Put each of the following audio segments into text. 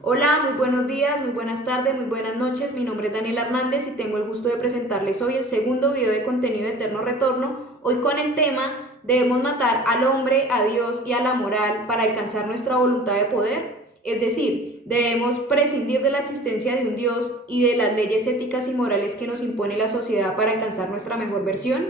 Hola, muy buenos días, muy buenas tardes, muy buenas noches. Mi nombre es Daniela Hernández y tengo el gusto de presentarles hoy el segundo video de contenido de Eterno Retorno, hoy con el tema ¿debemos matar al hombre, a Dios y a la moral para alcanzar nuestra voluntad de poder? Es decir, ¿debemos prescindir de la existencia de un Dios y de las leyes éticas y morales que nos impone la sociedad para alcanzar nuestra mejor versión?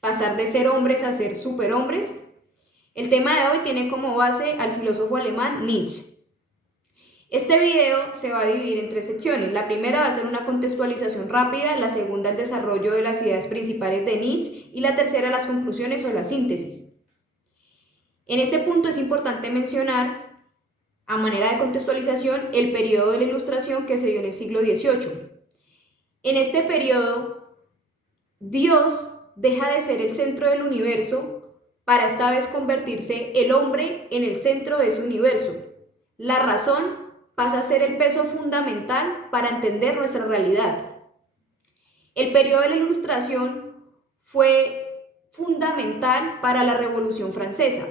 ¿Pasar de ser hombres a ser superhombres? El tema de hoy tiene como base al filósofo alemán Nietzsche. Este video se va a dividir en tres secciones. La primera va a ser una contextualización rápida, la segunda el desarrollo de las ideas principales de Nietzsche y la tercera las conclusiones o la síntesis. En este punto es importante mencionar, a manera de contextualización, el periodo de la Ilustración que se dio en el siglo XVIII. En este periodo, Dios deja de ser el centro del universo para esta vez convertirse el hombre en el centro de ese universo. La razón pasa a ser el peso fundamental para entender nuestra realidad. El periodo de la Ilustración fue fundamental para la Revolución Francesa.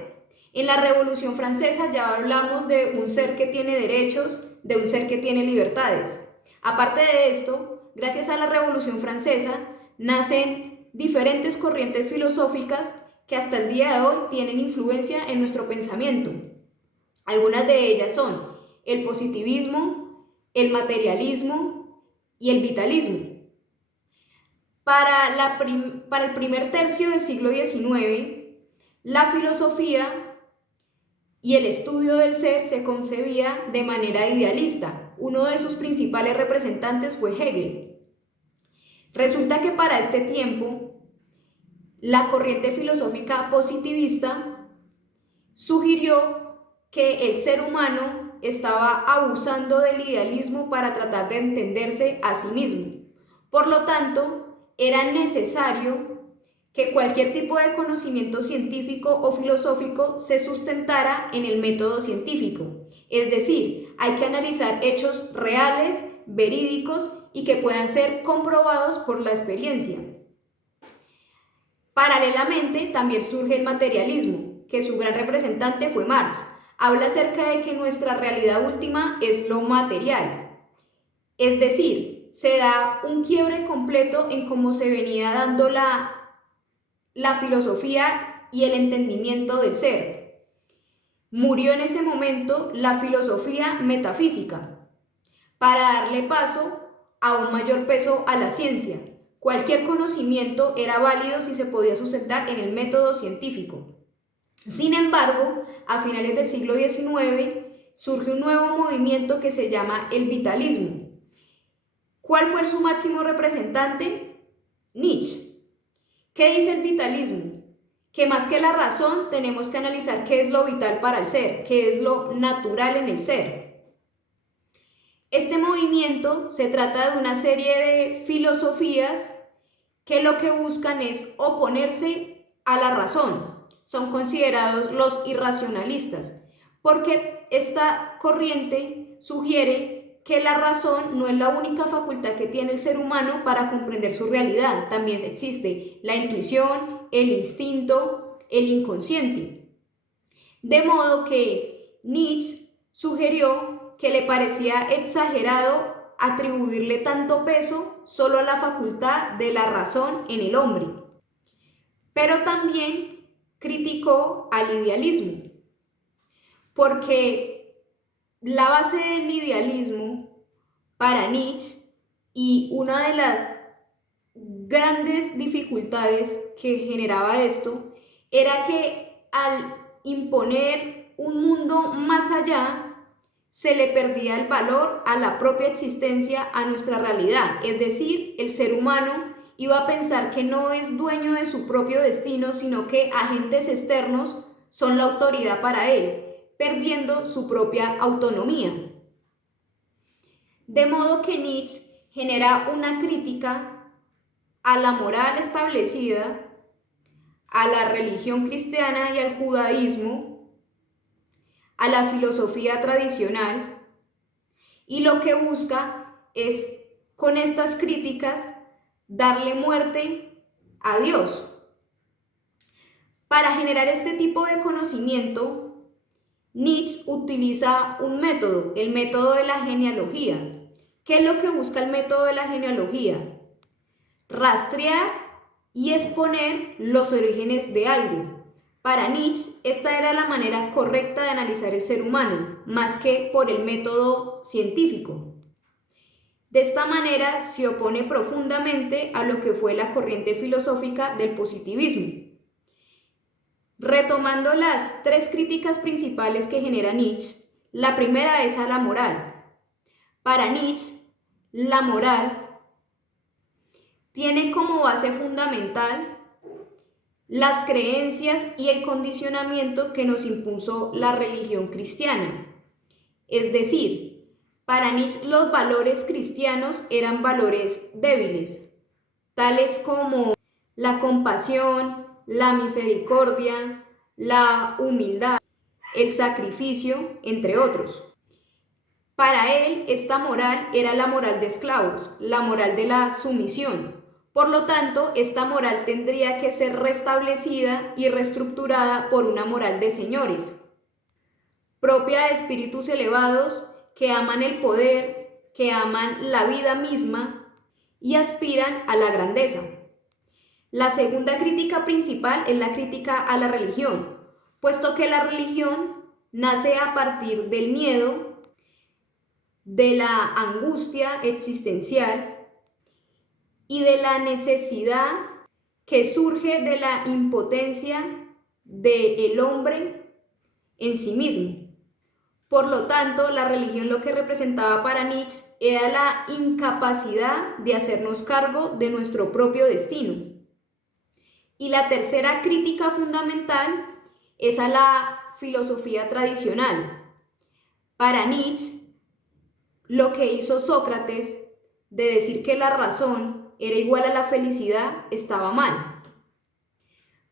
En la Revolución Francesa ya hablamos de un ser que tiene derechos, de un ser que tiene libertades. Aparte de esto, gracias a la Revolución Francesa, nacen diferentes corrientes filosóficas que hasta el día de hoy tienen influencia en nuestro pensamiento. Algunas de ellas son el positivismo, el materialismo y el vitalismo. Para el primer tercio del siglo XIX, la filosofía y el estudio del ser se concebía de manera idealista. Uno de sus principales representantes fue Hegel. Resulta que para este tiempo, la corriente filosófica positivista sugirió que el ser humano estaba abusando del idealismo para tratar de entenderse a sí mismo. Por lo tanto, era necesario que cualquier tipo de conocimiento científico o filosófico se sustentara en el método científico. Es decir, hay que analizar hechos reales, verídicos y que puedan ser comprobados por la experiencia. Paralelamente, también surge el materialismo, que su gran representante fue Marx. Habla acerca de que nuestra realidad última es lo material. Es decir, se da un quiebre completo en cómo se venía dando la filosofía y el entendimiento del ser. Murió en ese momento la filosofía metafísica para darle paso a un mayor peso a la ciencia. Cualquier conocimiento era válido si se podía sustentar en el método científico. Sin embargo, a finales del siglo XIX surge un nuevo movimiento que se llama el vitalismo. ¿Cuál fue su máximo representante? Nietzsche. ¿Qué dice el vitalismo? Que más que la razón tenemos que analizar qué es lo vital para el ser, qué es lo natural en el ser. Este movimiento se trata de una serie de filosofías que lo que buscan es oponerse a la razón. Son considerados los irracionalistas, porque esta corriente sugiere que la razón no es la única facultad que tiene el ser humano para comprender su realidad. También existe la intuición, el instinto, el inconsciente. De modo que Nietzsche sugirió que le parecía exagerado atribuirle tanto peso solo a la facultad de la razón en el hombre. Pero también criticó al idealismo, porque la base del idealismo para Nietzsche y una de las grandes dificultades que generaba esto era que al imponer un mundo más allá, se le perdía el valor a la propia existencia, a nuestra realidad. Es decir, el ser humano iba a pensar que no es dueño de su propio destino, sino que agentes externos son la autoridad para él, perdiendo su propia autonomía. De modo que Nietzsche genera una crítica a la moral establecida, a la religión cristiana y al judaísmo, a la filosofía tradicional, y lo que busca es, con estas críticas, darle muerte a Dios. Para generar este tipo de conocimiento, Nietzsche utiliza un método, el método de la genealogía. ¿Qué es lo que busca el método de la genealogía? Rastrear y exponer los orígenes de algo. Para Nietzsche, esta era la manera correcta de analizar el ser humano, más que por el método científico. De esta manera se opone profundamente a lo que fue la corriente filosófica del positivismo. Retomando las tres críticas principales que genera Nietzsche, la primera es a la moral. Para Nietzsche, la moral tiene como base fundamental las creencias y el condicionamiento que nos impuso la religión cristiana. Es decir, para Nietzsche los valores cristianos eran valores débiles, tales como la compasión, la misericordia, la humildad, el sacrificio, entre otros. Para él, esta moral era la moral de esclavos, la moral de la sumisión. Por lo tanto, esta moral tendría que ser restablecida y reestructurada por una moral de señores, propia de espíritus elevados que aman el poder, que aman la vida misma y aspiran a la grandeza. La segunda crítica principal es la crítica a la religión, puesto que la religión nace a partir del miedo, de la angustia existencial y de la necesidad que surge de la impotencia del hombre en sí mismo. Por lo tanto, la religión lo que representaba para Nietzsche era la incapacidad de hacernos cargo de nuestro propio destino. Y la tercera crítica fundamental es a la filosofía tradicional. Para Nietzsche, lo que hizo Sócrates de decir que la razón era igual a la felicidad estaba mal.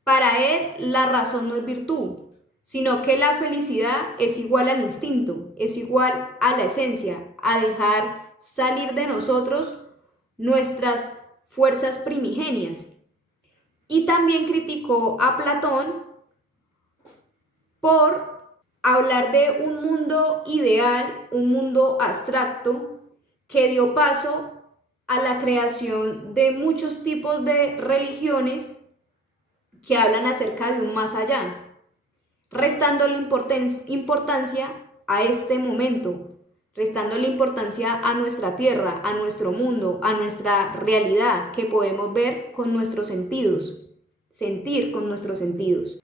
Para él, la razón no es virtud, sino que la felicidad es igual al instinto, es igual a la esencia, a dejar salir de nosotros nuestras fuerzas primigenias. Y también criticó a Platón por hablar de un mundo ideal, un mundo abstracto, que dio paso a la creación de muchos tipos de religiones que hablan acerca de un más allá, restándole importancia a este momento, restándole importancia a nuestra tierra, a nuestro mundo, a nuestra realidad que podemos ver con nuestros sentidos, sentir con nuestros sentidos.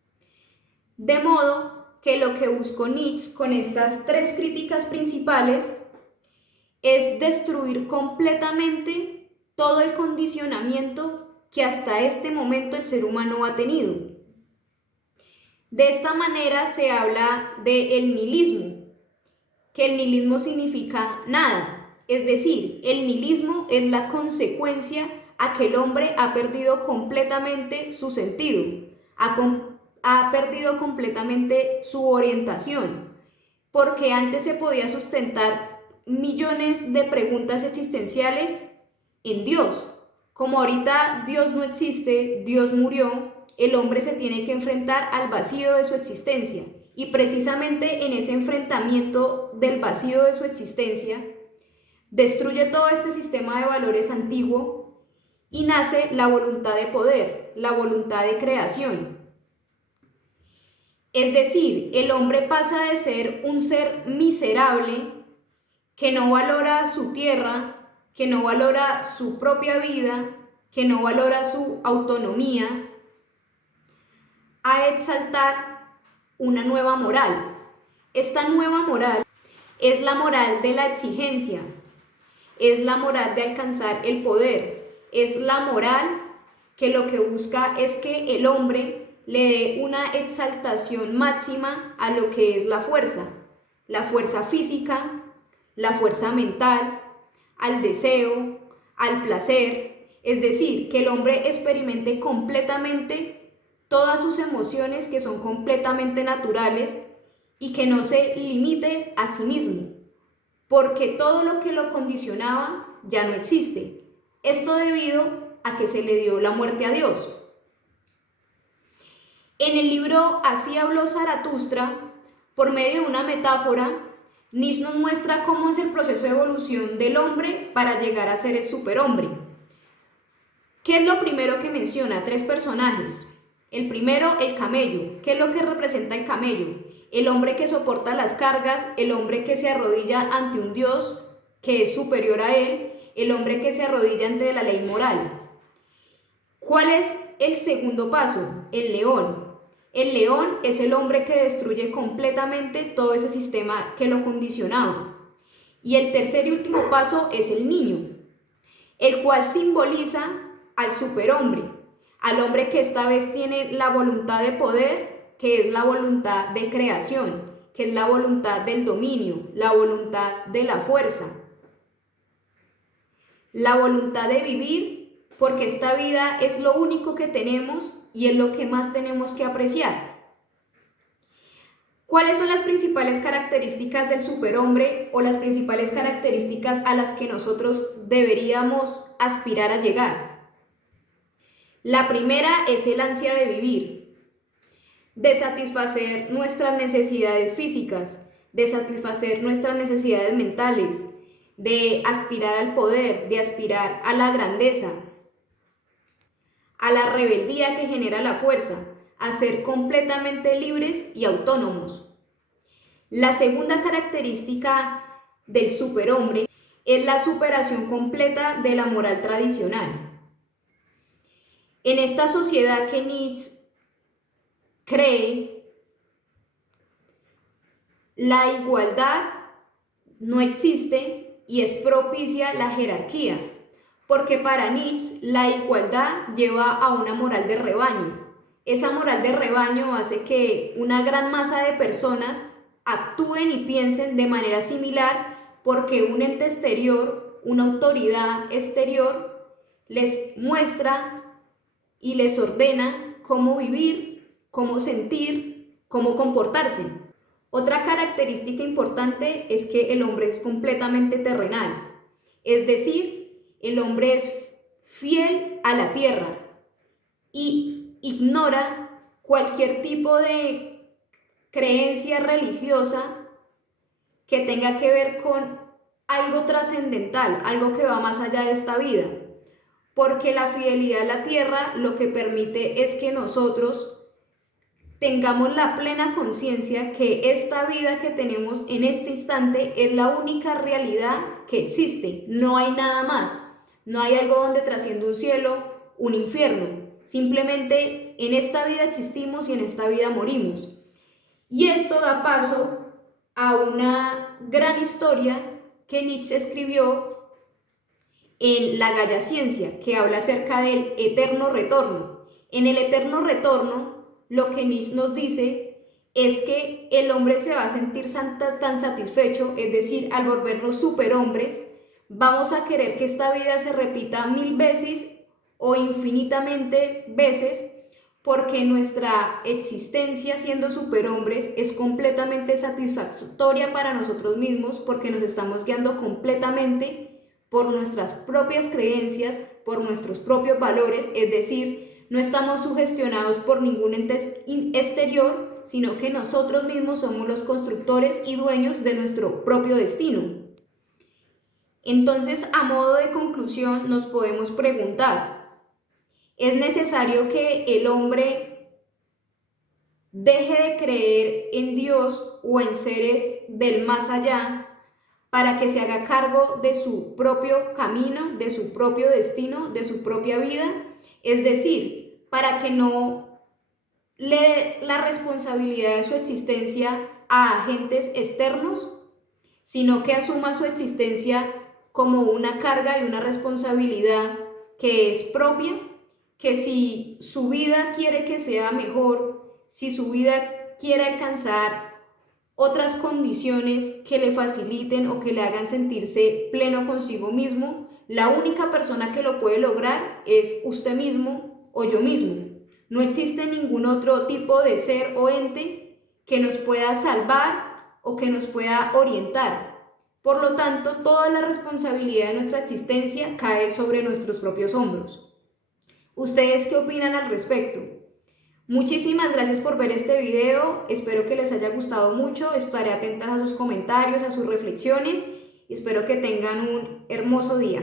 De modo que lo que buscó Nietzsche con estas tres críticas principales es destruir completamente todo el condicionamiento que hasta este momento el ser humano ha tenido. De esta manera se habla del nihilismo, que el nihilismo significa nada, es decir, el nihilismo es la consecuencia a que el hombre ha perdido completamente su sentido, ha perdido completamente su orientación, porque antes se podía sustentar millones de preguntas existenciales en Dios. Como ahorita Dios no existe, Dios murió, el hombre se tiene que enfrentar al vacío de su existencia. Y precisamente en ese enfrentamiento del vacío de su existencia, destruye todo este sistema de valores antiguo y nace la voluntad de poder, la voluntad de creación. Es decir, el hombre pasa de ser un ser miserable que no valora su tierra, que no valora su propia vida, que no valora su autonomía, a exaltar una nueva moral. Esta nueva moral es la moral de la exigencia, es la moral de alcanzar el poder, es la moral que lo que busca es que el hombre le dé una exaltación máxima a lo que es la fuerza física, la fuerza mental, al deseo, al placer, es decir, que el hombre experimente completamente todas sus emociones que son completamente naturales y que no se limite a sí mismo, porque todo lo que lo condicionaba ya no existe. Esto debido a que se le dio la muerte a Dios. En el libro Así habló Zaratustra, Por medio de una metáfora, Nietzsche nos muestra cómo es el proceso de evolución del hombre para llegar a ser el superhombre. ¿Qué es lo primero que menciona? 3 personajes. El primero, el camello. ¿Qué es lo que representa el camello? El hombre que soporta las cargas, el hombre que se arrodilla ante un Dios que es superior a él, el hombre que se arrodilla ante la ley moral. ¿Cuál es el segundo paso? El león. El león es el hombre que destruye completamente todo ese sistema que lo condicionaba. Y el tercer y último paso es el niño, el cual simboliza al superhombre, al hombre que esta vez tiene la voluntad de poder, que es la voluntad de creación, que es la voluntad del dominio, la voluntad de la fuerza, la voluntad de vivir, porque esta vida es lo único que tenemos y es lo que más tenemos que apreciar. ¿Cuáles son las principales características del superhombre o las principales características a las que nosotros deberíamos aspirar a llegar? La primera es el ansia de vivir, de satisfacer nuestras necesidades físicas, de satisfacer nuestras necesidades mentales, de aspirar al poder, de aspirar a la grandeza, a la rebeldía que genera la fuerza, a ser completamente libres y autónomos. La segunda característica del superhombre es la superación completa de la moral tradicional. En esta sociedad que Nietzsche cree, la igualdad no existe y es propicia la jerarquía, porque para Nietzsche la igualdad lleva a una moral de rebaño. Esa moral de rebaño hace que una gran masa de personas actúen y piensen de manera similar porque un ente exterior, una autoridad exterior, les muestra y les ordena cómo vivir, cómo sentir, cómo comportarse. Otra característica importante es que el hombre es completamente terrenal, es decir, el hombre es fiel a la tierra y ignora cualquier tipo de creencia religiosa que tenga que ver con algo trascendental, algo que va más allá de esta vida. Porque la fidelidad a la tierra lo que permite es que nosotros tengamos la plena conciencia que esta vida que tenemos en este instante es la única realidad que existe. No hay nada más. No hay algo donde trasciende un cielo, un infierno. Simplemente en esta vida existimos y en esta vida morimos. Y esto da paso a una gran historia que Nietzsche escribió en La Gaia Ciencia, que habla acerca del eterno retorno. En el eterno retorno, lo que Nietzsche nos dice es que el hombre se va a sentir tan satisfecho, es decir, al volvernos superhombres, vamos a querer que esta vida se repita 1000 veces o infinitamente veces, porque nuestra existencia siendo superhombres es completamente satisfactoria para nosotros mismos, porque nos estamos guiando completamente por nuestras propias creencias, por nuestros propios valores, es decir, no estamos sugestionados por ningún ente exterior, sino que nosotros mismos somos los constructores y dueños de nuestro propio destino. Entonces, a modo de conclusión, nos podemos preguntar, ¿es necesario que el hombre deje de creer en Dios o en seres del más allá para que se haga cargo de su propio camino, de su propio destino, de su propia vida? Es decir, para que no le dé la responsabilidad de su existencia a agentes externos, sino que asuma su existencia como una carga y una responsabilidad que es propia, que si su vida quiere que sea mejor, si su vida quiere alcanzar otras condiciones que le faciliten o que le hagan sentirse pleno consigo mismo, la única persona que lo puede lograr es usted mismo o yo mismo. No existe ningún otro tipo de ser o ente que nos pueda salvar o que nos pueda orientar. Por lo tanto, toda la responsabilidad de nuestra existencia cae sobre nuestros propios hombros. ¿Ustedes qué opinan al respecto? Muchísimas gracias por ver este video, espero que les haya gustado mucho, estaré atenta a sus comentarios, a sus reflexiones y espero que tengan un hermoso día.